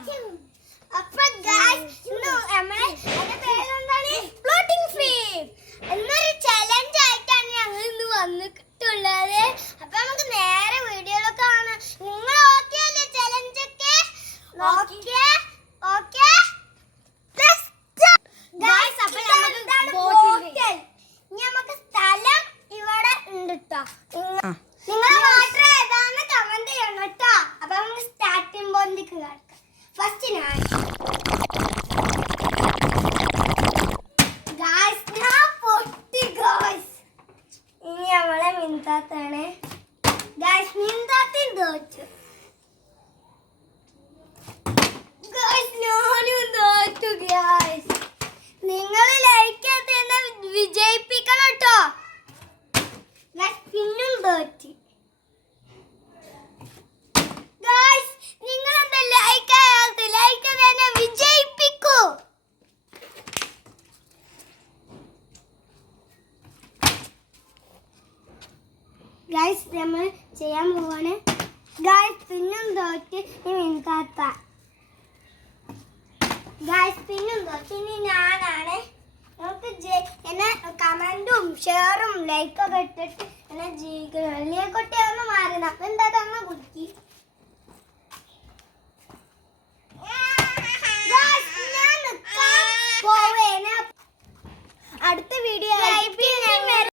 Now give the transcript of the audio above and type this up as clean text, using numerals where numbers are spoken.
അപ്പൊ ഗൈസ് എന്റെ പേരെന്താണ് ഫ്ലോട്ടിംഗ് ഫിഷ് എന്നൊരു ചലഞ്ച് ആയിട്ടാണ് ഞങ്ങൾ ഇന്ന് വന്നിട്ടുള്ളത്. അപ്പൊ നമുക്ക് നേരെ വീഡിയോയിലൊക്കെ കാണാം. നിങ്ങൾ ഓക്കെ അല്ലേ ചലഞ്ച് ഒക്കെ? Okay guys. അപ്പൊ നമുക്ക് സ്ഥലം ഇവിടെ ഉണ്ട് ട്ടോ. നിങ്ങളെ വാട്ടർ ഏതാണെന്ന് കമന്റ് ചെയ്യണം കേട്ടോ. അപ്പൊ നമുക്ക് സ്റ്റാർട്ടിംഗ് പോയിന്റിലേക്ക് കിടക്കാം. ഫസ്റ്റ് ഞാൻ പൊട്ടി ഗൈസ്. ഇനി നമ്മളെ മിന്താത്താണ് ഗൈസ്. മിന്താത്തിന് തോറ്റു ഗൈസ്. ഞാനും തോറ്റു ഗൈസ്. നിങ്ങൾ ലൈക്ക് ചെയ്ത് എന്നെ വിജയിപ്പിക്കണം കേട്ടോ ഗൈസ്. പിന്നും തോറ്റു ഗൈസ്. നിങ്ങൾ എന്താ ലൈക്ക് ചെയ്യാത്ത? ലൈക്ക് ചെയ്ത് എന്നെ വിജയിപ്പിക്കൂ. ഗൈസ് നമ്മൾ ചെയ്യാൻ പോവാണ് ഗൈസ്. പിന്നും തോറ്റ് മിന്താത്ത ഗൈസ്. പിന്നും തോറ്റ് ഇനി ഞാനാണ്. നമുക്ക് എന്നെ കമന്റും ഷെയറും ലൈക്കൊക്കെ ഇട്ടിട്ട് എന്നെ ജീവിക്കണം. വലിയ കുട്ടിയൊന്ന് മാറുന്ന അപ്പൊ എന്താ തന്നെ കുട്ടി അടുത്ത വീഡിയോ